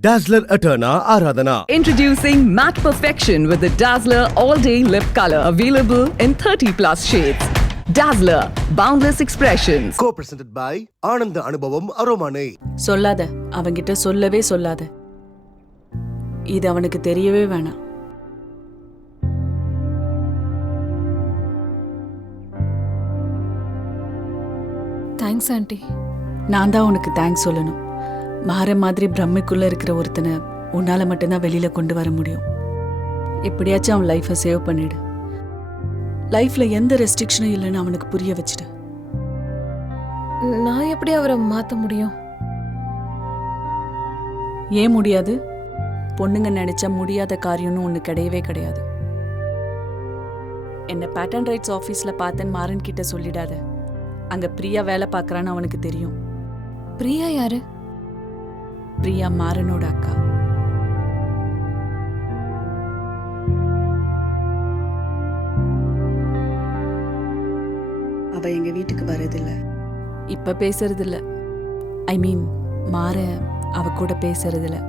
Dazzler Eterna Aradhana. Introducing Matte Perfection with the Dazzler All Day Lip Color. Available in 30 plus shades. Dazzler, Boundless Expressions. Co-presented by Ananda Anubhavam Aromane. சொல்லாத, அவன்கிட்ட சொல்லவே சொல்லாத. இது அவனுக்கு தெரியவே வேணாம். Thanks aunty. நான் தான் உனக்கு தேங்க்ஸ் சொல்லணும். மாற மாதிரி பிரம்மைக்குள்ள இருக்கிற ஒருத்தனை உன்னால மட்டும்தான் வெளியில கொண்டு வர முடியும். எப்படியாச்சும் அவன் லைஃபை சேவ் பண்ணிடு. லைஃப்ல எந்த ரெஸ்ட்ரிக்ஷனும் இல்லைன்னு அவனுக்கு புரிய வச்சுடு. நான் எப்படி அவரை மாத்த முடியும்? ஏன் முடியாது? பொண்ணுங்க நினைச்சா முடியாத காரியம்னு ஒண்ணு கிடையவே கிடையாது. என்ன பேட்டன் ரைட்ஸ் ஆஃபீஸ்ல பார்த்தேன் மாறன் கிட்ட சொல்லிடாத. அங்க பிரியா வேலை பார்க்கறான்னு அவனுக்கு தெரியும். பிரியா யாரு? பிரியா மாறனோட அக்கா. அவ எங்க வீட்டுக்கு வரதில்ல. இப்ப பேசுறதில்ல. ஐ மீன் மாற அவ கூட பேசுறதில்ல.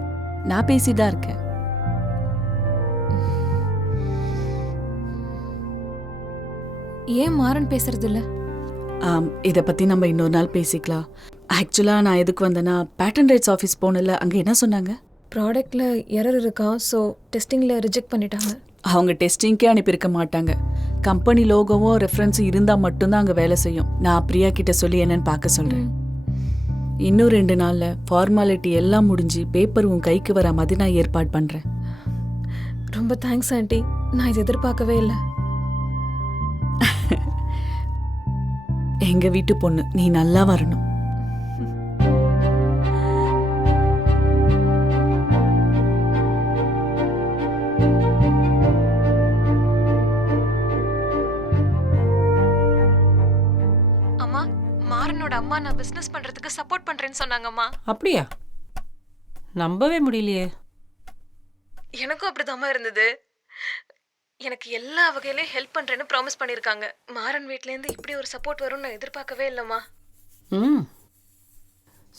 நான் பேசிதான் இருக்கேன். ஏன் மாறன் பேசுறது இல்ல? இதை பத்தி நம்ம இன்னொரு நாள் பேசிக்கலாம். ஆக்சுவலா நான் எதுக்கு வந்தேன்னா பேட்டன் ரைட்ஸ் ஆஃபீஸ் போனல. அங்க என்ன சொன்னாங்க? ப்ராடக்ட்ல எரர் இருக்கா, ஸோ டெஸ்டிங்ல ரிஜெக்ட் பண்ணிட்டாங்க. அவங்க டெஸ்டிங்கே அனுப்பியிருக்க மாட்டாங்க. கம்பெனி லோகோவோ ரெஃபரன்ஸும் இருந்தா மட்டும்தான் அங்க வேலை செய்யும். நான் பிரியா கிட்ட சொல்லி என்னன்னு பார்க்க சொல்றேன். இன்னும் 2 நாள்ல ஃபார்மாலிட்டி எல்லாம் முடிஞ்சு பேப்பர் உன் கைக்கு வர மாதிரி நான் ஏற்பாடு பண்றேன். ரொம்ப தேங்க்ஸ் ஆண்டி. நான் இதை எதிர்பார்க்கவே இல்லை. எங்க வீட்டு பொண்ணு, நீ நல்லா வரணும். அம்மா, மாறனோட அம்மா நான் பிசினஸ் பண்றதுக்கு சப்போர்ட் பண்றேன்னு சொன்னாங்கம்மா. அப்படியா? நம்பவே முடியலையே. எனக்கும் அப்படிதாம்மா இருந்தது. எனக்கு எல்லா வகையிலையும் ஹெல்ப் பண்றேன்னு ப்ராமிஸ் பண்ணிருக்காங்க. மாறன் வீட்ல இருந்து இப்படி ஒரு சப்போர்ட் வரும்னு நான் எதிர்பார்க்கவே இல்லம்மா.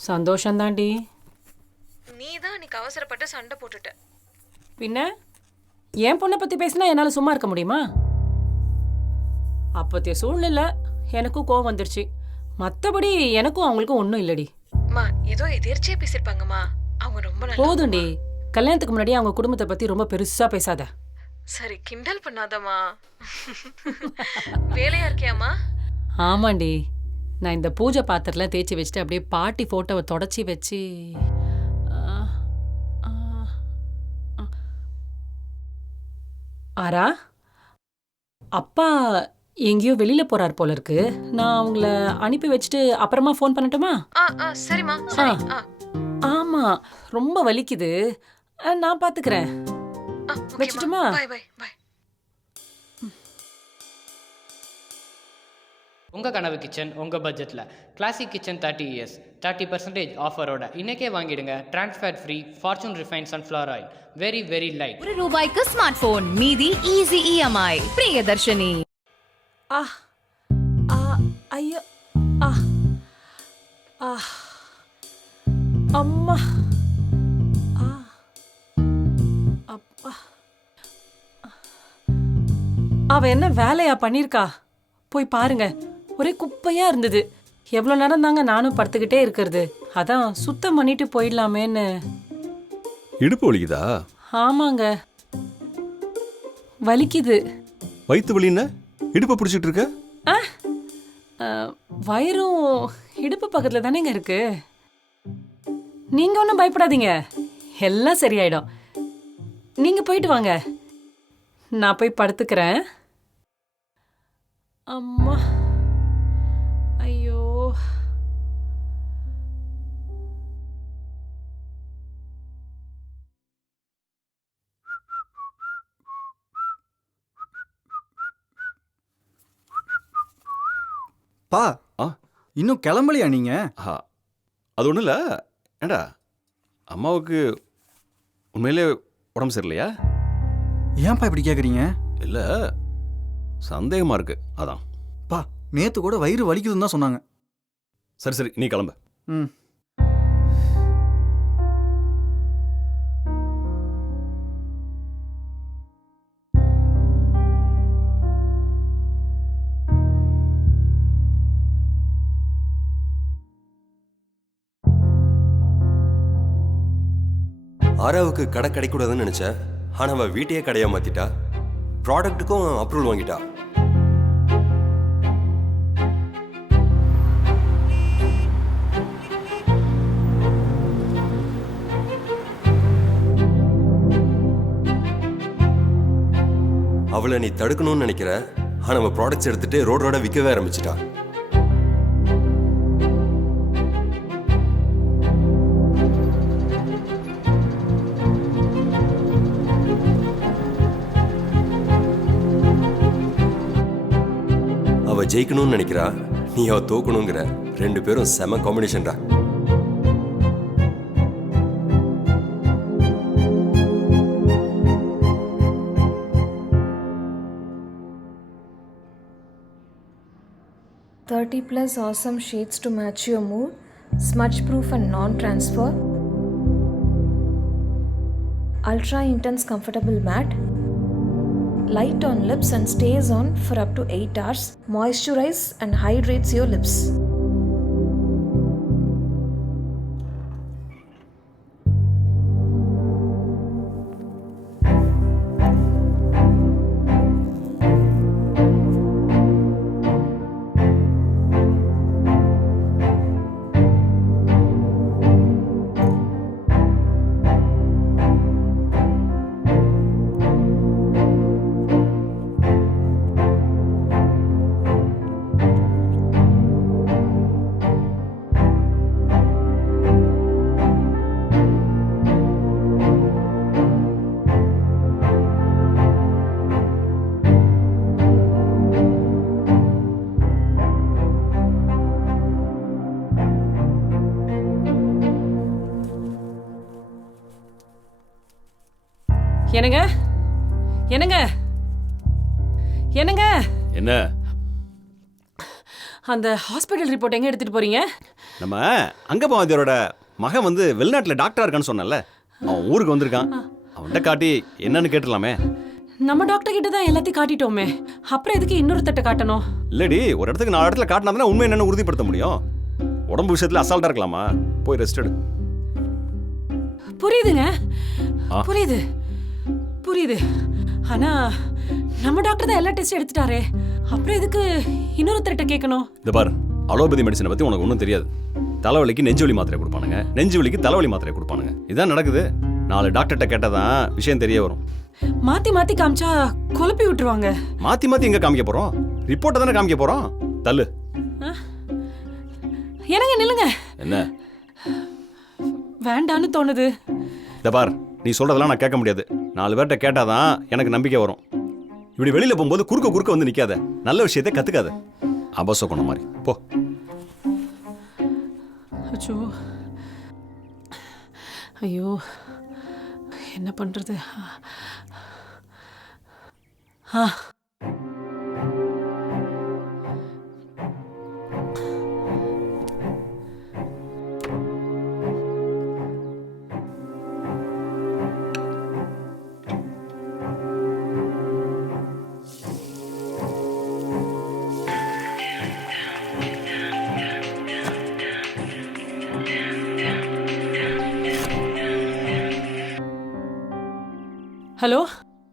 சந்தோஷந்தாண்டி. நீ தான் அன்னைக்கு அவசரப்பட்டு சண்டை போட்டுட்ட. பின்ன என் பொண்ணை பத்தி பேசினா என்னால சும்மா இருக்க முடியுமா? அப்பத்திய சூழ்நிலை எனக்கும் கோவம் வந்துருச்சு. மத்தபடி எனக்கும் அவங்களுக்கும் ஒன்றும் இல்லடி. மா, ஏதோ எதிர்ச்சியா பேசிருப்பாங்கம்மா. அவங்க ரொம்ப நல்லா. போதும்டி, கல்யாணத்துக்கு முன்னாடி அவங்க குடும்பத்தை பத்தி ரொம்ப பெருசா பேசாத. சரி, கிண்டல் பண்ணாதம்மா. வேலையா இருக்கியாம்மா? ஆமாண்டி, நான் இந்த பூஜை பாத்திரலாம் தேய்ச்சி வச்சுட்டு அப்படியே பாட்டி போட்டோவை தொடச்சி வச்சு. ஆரா, அப்பா எங்கேயோ வெளியில போறார் போல இருக்கு. நான் அவங்கள அனுப்பி வச்சுட்டு அப்புறமா ஃபோன் பண்ணட்டுமா? சரிம்மா. சரி. ஆமா, ரொம்ப வலிக்குது. நான் பாத்துக்கிறேன். வச்சுட்டுமா? Bye bye bye. உங்கள் கனவு கிச்சன் உங்கள் பட்ஜெட்டில் கிளாசிக் கிச்சன் 30 இயர்ஸ் 30% ஆஃபரோட இன்னைக்கே வாங்கிடுங்க. Transfer free Fortune refine sunflower oil. Very very light. ₹1 smart phone, மீதி ஈஸி EMI. பிரியதர்ஷினி. ஐயோ, அம்மா, அப்பா. அவ என்ன வேலையா பண்ணிருக்கா? போய் பாருங்க. ஒரே குப்பையா இருந்தது. எவ்வளவு நேரம் தாங்க நானும் படுத்துக்கிட்டே இருக்கிறது. அதான் சுத்தம் பண்ணிட்டு போயிடலாமேன்னு. இடுப்பு வலிக்குதா? ஆமாங்க, வலிக்குது. வயிற்று வலின்னா இடுப்பை பிடிச்சிட்டு இருக்க? வயிறும் இடுப்பு பக்கத்துல தானேங்க இருக்கு. நீங்க ஒன்றும் பயப்படாதீங்க, எல்லாம் சரியாயிடும். நீங்க போயிட்டு வாங்க, நான் போய் படுத்துக்கிறேன். அம்மா, ஐயோ. பா, இன்னும் கிளம்பலையா நீங்க? அது ஒன்றும் இல்லை. ஏண்டா, அம்மாவுக்கு உண்மையிலே உடம்பு சரியில்லையா? ஏன்பா இப்படி கேட்குறீங்க? இல்லை, சந்தேகமாக இருக்கு, அதான். பா, நேற்று கூட வயிறு வலிக்குதுன்னு தான் சொன்னாங்க. சரி சரி நீ கிளம்பு. ம். ஆராவுக்கு கடை கிடைக்கூடாதுன்னு நினைச்சேன். ஆனா அவ வீட்டையே கடையா மாத்திட்டா. ப்ராடக்ட்டுக்கும் அப்ரூவல் வாங்கிட்டா. அவளை நீ தடுக்கணும்னு நினைக்கிற. ஆனா அவ ப்ராடக்ட்ஸ் எடுத்துட்டு ரோட விற்கவே ஆரம்பிச்சிட்டா. அவ ஜெயிக்கணும்னு நினைக்கிறா, நீ அவ தோக்கணுங்கிற. 2 பேரும் செம காம்பினேஷன்டா. +30 awesome shades to match your mood, smudge proof and non-transfer, ultra intense comfortable matte, light on lips and stays on for up to 8 hours, moisturize and hydrates your lips. என்னங்க என்னங்க என்னங்க என்ன அந்த ஹாஸ்பிட்டல் ரிப்போர்ட் எங்க எடுத்துட்டு போறீங்க? நம்ம அங்கபாவதியோட மகன் வந்து வெளிநாட்டுல டாக்டரா இருக்கான்னு சொன்னல, அவன் ஊருக்கு வந்திருக்கான். அவன்கிட்ட காட்டி என்னன்னு கேட்டுலாமே. நம்ம டாக்டர் கிட்ட தான் எல்லாத்தையும் காட்டிட்டோமே, அப்புறம் எதுக்கு இன்னொருத்தட்ட காட்டணும்? இல்லடி, ஒரு இடத்துக்கு 4 இடத்துல காட்டினா உண்மை என்னன்னு உறுதிப்படுத்த முடியும். உடம்பு விஷயத்துல அசால்ட்டா இருக்கலாமா? போய் ரெஸ்ட் எடு. புரியுதுங்க, புரியுது புரியுது. ஆனா நம்ம டாக்டர் தான் எல்லா டெஸ்ட் எடுத்துட்டாரே, அப்புறம் எதுக்கு இன்னொருத்தர்கிட்ட கேட்கணும்? இந்த பாரு, அலோபதி மெடிசனை பத்தி உனக்கு ஒன்றும் தெரியாது. தலைவலிக்கு நெஞ்சுவலி மாத்திரை கொடுப்பானுங்க, நெஞ்சு வலிக்கு தலைவலி மாத்திரை கொடுப்பானுங்க. இதான் நடக்குது. 4 டாக்டர்கிட்ட கேட்டாதான் விஷயம் தெரிய வரும். மாத்தி மாத்தி காமிச்சா குழப்பி விட்டுருவாங்க. மாத்தி மாத்தி எங்க காமிக்க போறோம்? ரிப்போர்ட்டை தானே காமிக்க போறோம். தள்ளு. என்னங்க நில்லுங்க. என்ன வேண்டான்னு தோணுது. இந்த பார், நீ சொல்றதெல்லாம் நான் கேட்க முடியாது. 4 பேர்கிட்ட கேட்டாதான் எனக்கு நம்பிக்கை வரும். இப்படி வெளியில போகும்போது குறுக்க வந்து நிக்காத. நல்ல விஷயத்தை கத்துக்காத. அபச கொண்ட மாதிரி போ. அச்சோ, ஐயோ, என்ன பண்றது? ஹலோ,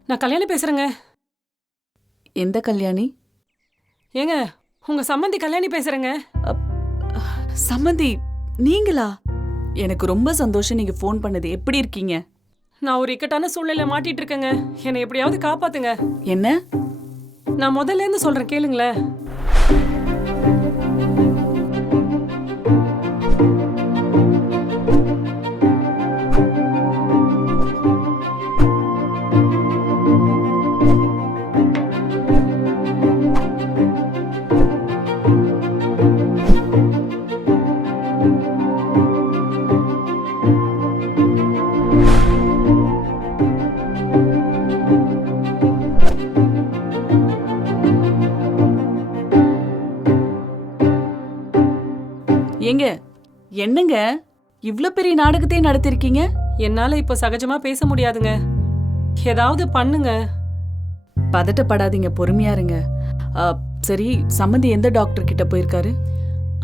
நான் கல்யாணி பேசுறேங்க. எந்த கல்யாணி? ஏங்க, உங்க சம்மந்தி கல்யாணி பேசுறேங்க. சம்மந்தி நீங்களா? எனக்கு ரொம்ப சந்தோஷம் நீங்க ஃபோன் பண்ணது. எப்படி இருக்கீங்க? நான் ஒரு இக்கட்டான சூழ்நிலை மாட்டிட்டு இருக்கேங்க. என்னை எப்படியாவது காப்பாத்துங்க. என்ன? நான் முதல்ல இருந்து சொல்றேன், கேளுங்களேன். ஏங்க என்னங்க இவ்ளோ பெரிய நாடகத்தையும் நடத்திருக்கீங்க? என்னால இப்ப சகஜமா பேச முடியாதுங்க. ஏதாவது பண்ணுங்க. பதட்டப்படாதீங்க, பொறுமையா இருங்க. சரி, சம்மந்தி எந்த டாக்டர் கிட்ட போயிருக்காரு?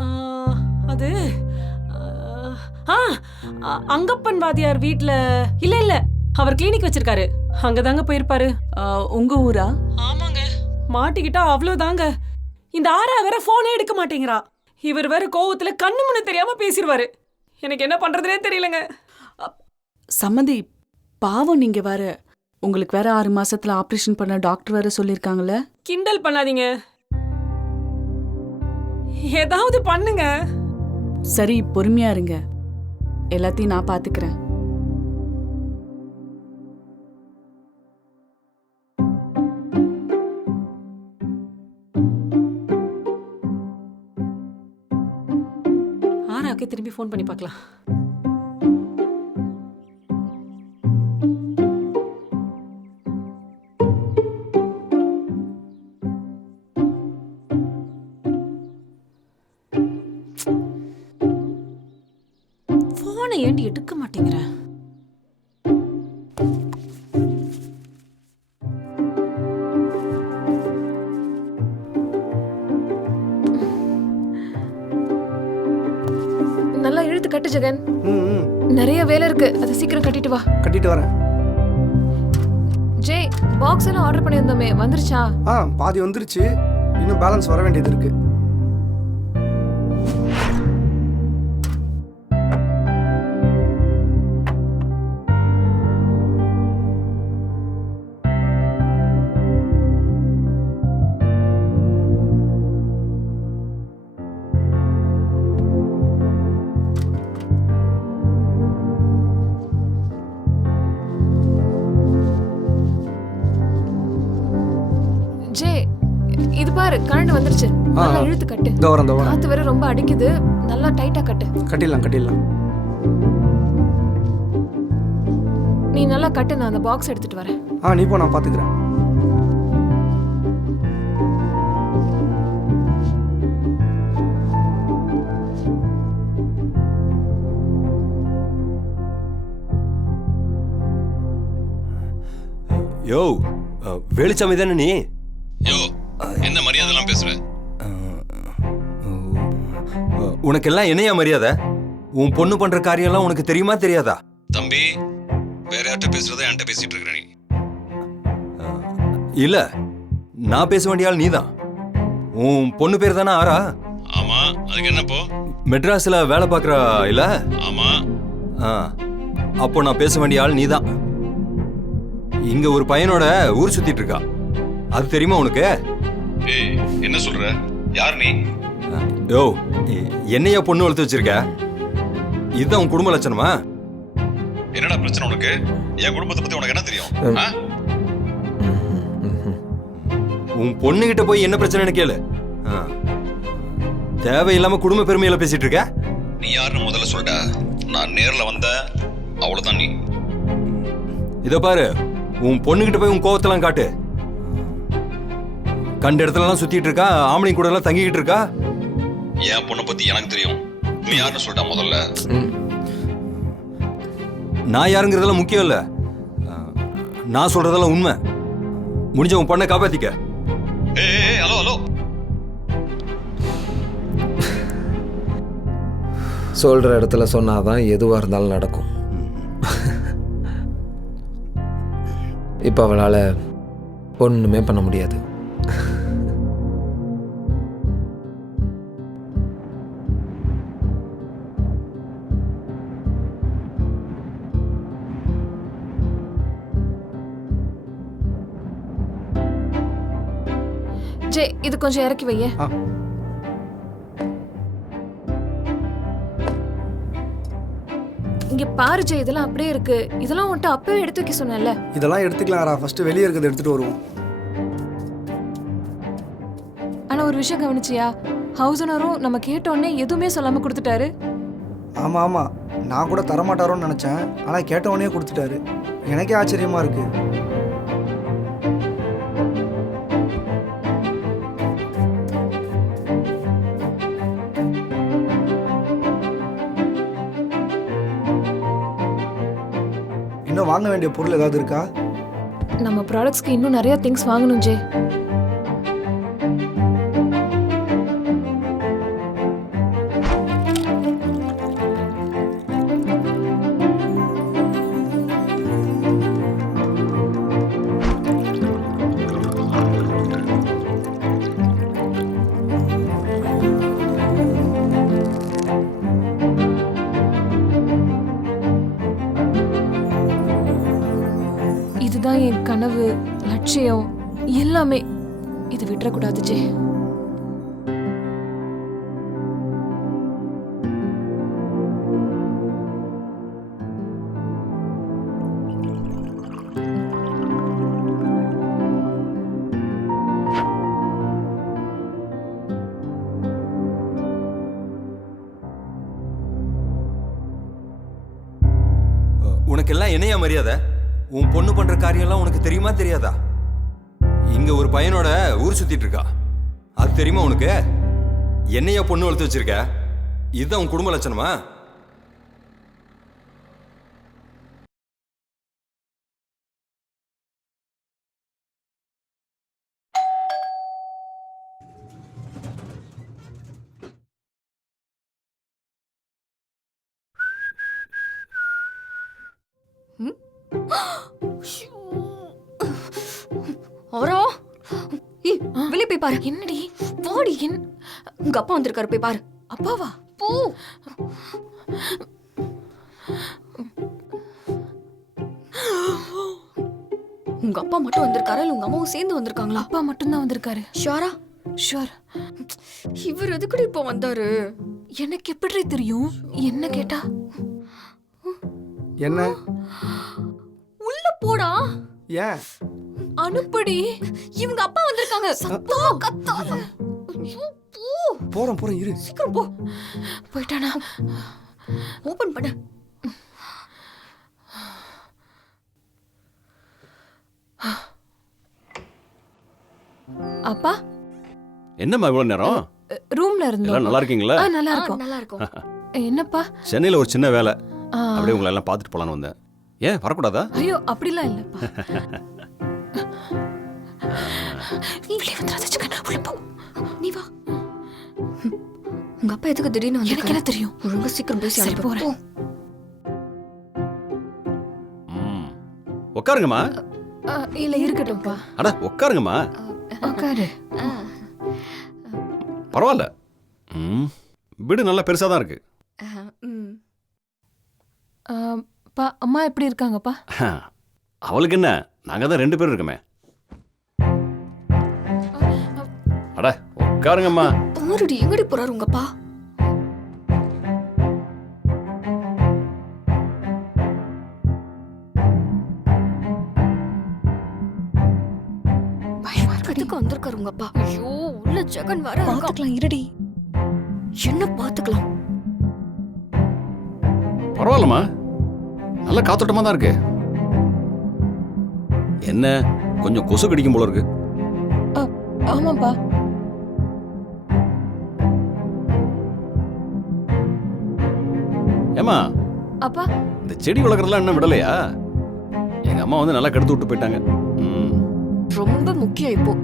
ஆ, அது அங்கப்பன் வாதியார் வீட்ல இல்ல இல்ல, அவர் கிளினிக் வச்சிருக்காரு, அங்கதாங்க போயிருப்பாரு. உங்க ஊரா? ஆமாங்க. மாட்டிக்கிட்டா அவ்வளவுதாங்க. இந்த ஆரா வேற போனே எடுக்க மாட்டேங்கிறா. இவர் வேற கோவத்துல கண்ணு முன்னு தெரியாம பேசிடுவாரு. எனக்கு என்ன பண்றதுனே தெரியலங்க. சம்மந்தி பாவம், நீங்க வேற, உங்களுக்கு வேற 6 மாசத்துல ஆபரேஷன் பண்ண டாக்டர் வேற சொல்லிருக்காங்கல்ல. கிண்டல் பண்ணாதீங்க, ஏதாவது பண்ணுங்க. சரி, பொறுமையா இருங்க, எல்லாத்தையும் நான் பாத்துக்கிறேன். ஆராவுக்கே திரும்பி ஃபோன் பண்ணி பார்க்கலாம். போனை ஏண்டி எடுக்க மாட்டேங்கிற? நல்லா இழுத்து கட்டு ஜெகன். நிறைய வேலை இருக்கு, அதை சீக்கிரம் கட்டிட்டு வா. கட்டிட்டு வரேன். ஜே, பாக்ஸ் எல்லாம் ஆர்டர் பண்ணியிருந்தோமே, வந்துருச்சா? பாதி வந்துருச்சு, இன்னும் பேலன்ஸ் வர வேண்டியது இருக்கு. ஜே, இது பாரு, கரண்ட் வந்துருச்சு. நல்லா இழுத்து கட்டு. காத்து வேற ரொம்ப அடிக்குது, நல்லா டைட்டா கட்டு. கட்டிடலாம். நீ நல்லா கட்டு, நான் அந்த பாக்ஸ் எடுத்துட்டு வரேன். நீ போ, நான் பாத்துக்கிறேன். யோ, வெளிச்சாமி தானே நீ? யோ, என்ன மரியாதைலாம் பேசுற? உனக்கெல்லாம் என்னையா மரியாதை? உன் பொண்ணு பண்ற காரியம்லாம் உனக்கு தெரியுமா தெரியாதா? தம்பி, வேற யார்கிட்ட பேசுறத என்கிட்ட பேசிட்டு இருக்கிற நீ? இல்ல, நான் பேச வேண்டிய ஆள் நீதான். உன் பொண்ணு பேர் தானே ஆரா? ஆமா, அதுக்கு என்னப்போ? மெட்ராஸ்ல வேலை பார்க்கறா இல்ல? ஆமா. அப்போ நான் பேச வேண்டிய ஆள் நீதான். இங்க ஒரு பையனோட ஊர் சுத்திட்டு இருக்கா, அது தெரியுமா உனக்கு? ஏய், என்ன சொல்ற? யார் நீ? யோ, என்னையா பொண்ணு வளர்த்து வச்சிருக்க? இதுதான் உன் குடும்ப லட்சணமா? என்னடா பிரச்சனை உனக்கு? என் குடும்பத்தை பத்தி உனக்கு என்ன தெரியும்? உன் பொண்ணுகிட்ட போய் என்ன பிரச்சனைன்னு கேளு. தேவையில்லாம குடும்ப பெருமையில பேசிட்டு இருக்க. நீ யாருன்னு முதல்ல சொல்லிட்ட, நான் நேர்ல வந்த அவ்வளவுதான். நீ இத பாரு, உன் பொண்ணுகிட்ட போய் உன் கோவத்தெல்லாம் காட்டு. கண்ட இடத்துல எல்லாம் சுத்திட்டு இருக்கா, ஆம்பளைங்க கூட எல்லாம் தங்கிக்கிட்டு இருக்கா. என் பொண்ணை பத்தி எனக்கு தெரியும். நீ யாருன்னு சொல்லிட்டா முதல்ல. நான் யாருங்கிறதெல்லாம் முக்கியம் இல்ல, நான் சொல்றதெல்லாம் உண்மை. முடிஞ்ச உன் பொண்ணை காப்பாத்திக்க. ஏய், ஹலோ ஹலோ. சொல்ற இடத்துல சொன்னாதான் எதுவா இருந்தாலும் நடக்கும். இப்ப அவளால ஒண்ணுமே பண்ண முடியாது. ஜே, இது கொஞ்சம் இறக்கி வையே. இங்க பாரு ஜே, இதெல்லாம் அப்படியே இருக்கு. இதெல்லாம் உன்ட்ட அப்பவே எடுத்து வைக்க சொன்னேன்ல. இதெல்லாம் எடுத்துக்கலாம், ஃபர்ஸ்ட் வெளியே இருக்கிறத எடுத்துட்டு வருவோம். ஆனா ஒரு விஷயம் கவனிச்சியா? ஹவுஸ் ஓனரும் நம்ம கேட்டோன்னே எதுவுமே சொல்லாம கொடுத்துட்டாரு. ஆமா, நான் கூட தரமாட்டாரோன்னு நினைச்சேன், ஆனா கேட்டவனே கொடுத்துட்டாரு. எனக்கே ஆச்சரியமா இருக்கு. புதுசாக வாங்க வேண்டிய பொருள் ஏதாவது இருக்கா? நம்ம ப்ராடக்ட்ஸ்க்கு இன்னும் நிறைய திங்ஸ் வாங்கணும் ஜே. இதுதான் என் கனவு, லட்சியம் எல்லாமே. இது விட்டுறக்கூடாது ஜே. உனக்கெல்லாம் என்னையா மரியாதை? உன் பொண்ணு பண்ற காரியம்லாம் உனக்கு தெரியுமா தெரியாதா? இங்க ஒரு பையனோட ஊர் சுத்திட்டு இருக்கா, அது தெரியுமா உனக்கு? என்னையா பொண்ணு வளர்த்து வச்சிருக்க? இதுதான் உன் குடும்ப லட்சணமா? வெளியே போய் பாரு. என்னடி போடி? உங்க அப்பா வந்திருக்காரு, போய் பாரு. அப்பாவா? போ. உங்க அப்பா மட்டும் வந்திருக்காரா இல்ல உங்க அம்மாவும் சேர்ந்து வந்திருக்காங்களா? அப்பா மட்டும் தான் வந்திருக்காரு. ஷூரா? ஷூர். இவர் எதுக்குடி இப்போ வந்தாரு? எனக்கு எப்படி தெரியும்? என்ன கேட்டா? என்ன? உள்ள போடா. ஏன்? அனுப்படி. இவங்க அப்பா வந்திருக்காங்க. சத்தமா கத்தாத. போ. போறேன் இரு. சீக்கிரம் போ. போயிட்டானா? ஓபன் பண்ணு. அப்பா என்னம்மா இவ்வளவு நேரம்? ரூம்ல இருந்தோம். எல்லாம் நல்லா இருக்கீங்களா? நல்லா இருக்கும். என்னப்பா? சென்னையில ஒரு சின்ன வேலை, அப்படியே உங்களை எல்லாம் பார்த்துட்டு போலான்னு வந்தேன். ஏன் வரக்கூடாதா? ஐயோ அப்படிலாம் இல்லப்பா. நீங்களே வந்துடாத சிக்கன். உள்ள போ. நீ வா. உங்க அப்பா எதுக்கு திடீர்னு வந்து? எனக்கு என்ன தெரியும்? ஒழுங்கா சீக்கிரம் பேசி அனுப்பி போறேன். உட்காருங்கம்மா. இல்ல இருக்கட்டும்ப்பா. அட உட்காருங்கம்மா. உட்காரு. பரவாயில்ல, வீடு நல்லா பெருசா தான் இருக்கு. பா அம்மா எப்படி இருக்காங்கப்பா? அவளுக்கு என்ன, நாங்க தான் 2 பேரும் இருக்கமே. அட உட்காருங்கம்மா. பாருடி எங்கடி போறாரு உங்க அப்பா? பயமாருக்கு வந்திருக்காரு உங்க அப்பா. ஐயோ உள்ள ஜெகன் வர. பாத்துக்கலாம் இருடி. என்ன பாத்துக்கலாம்? பரவாயில்லம்மா, நல்ல காத்தோட்டமா தான் இருக்கு. என்ன கொஞ்சம் கொசு கடிக்கும் போல இருக்கு. ஆமாப்பா. ஏமா அப்பா இந்த செடி வளர்க்குறதுலாம் என்ன விடலையா? எங்க அம்மா வந்து நல்லா கெடுத்து விட்டு போயிட்டாங்க. ரொம்ப முக்கியம் இப்போ.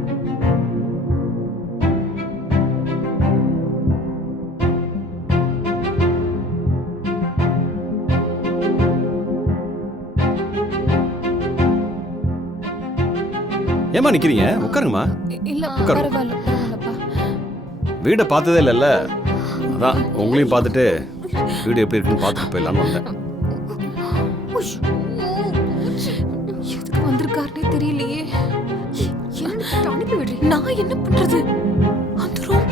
ஏமா நிக்கிறீங்க? உட்காருங்கம்மா. இல்ல உட்காரு. பரவாயில்லப்பா. வீடை பார்த்ததே இல்லைல்ல, அதான் உங்களையும் பார்த்துட்டு வீடு எப்படி இருக்குன்னு பார்த்துட்டு போயிடலான்னு வந்தேன். எதுக்கு வந்திருக்காருன்னே தெரியலையே. என்ன அனுப்பி விடுறேன். நான் என்ன பண்றது? அந்த ரூம்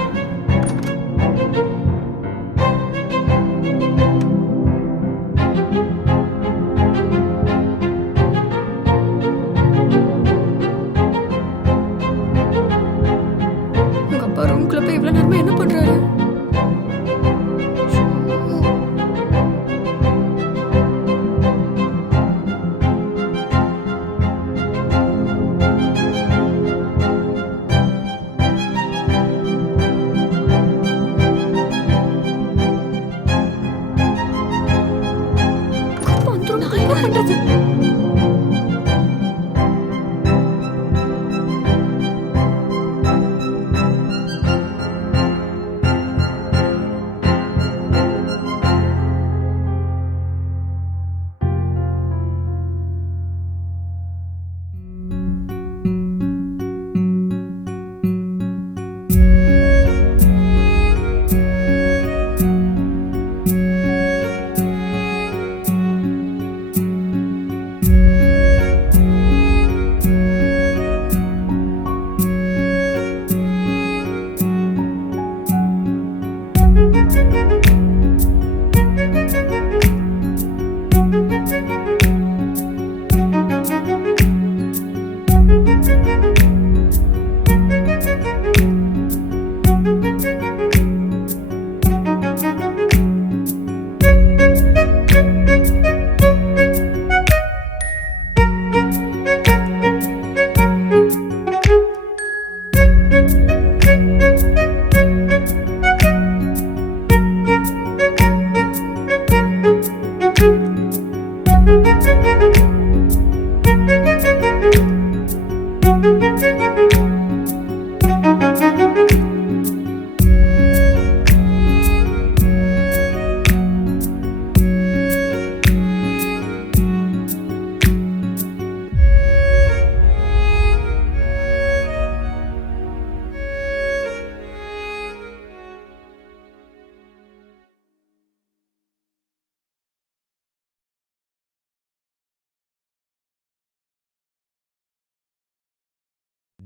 உங்க அப்பா ரூம்குள்ள போய் இவ்வளவு நேரமா என்ன பண்றாரு?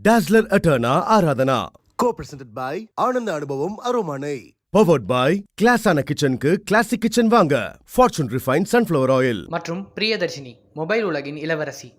Dazzler Eterna Aradhana. Co-presented by ஆனந்த அனுபவம் அரோமானை. Powered by கிளாஸான கிச்சனுக்கு கிளாசிக் கிச்சன் வாங்க. Fortune Refined Sunflower Oil. மற்றும் பிரியதர்ஷினி மொபைல் உலகின் இளவரசி.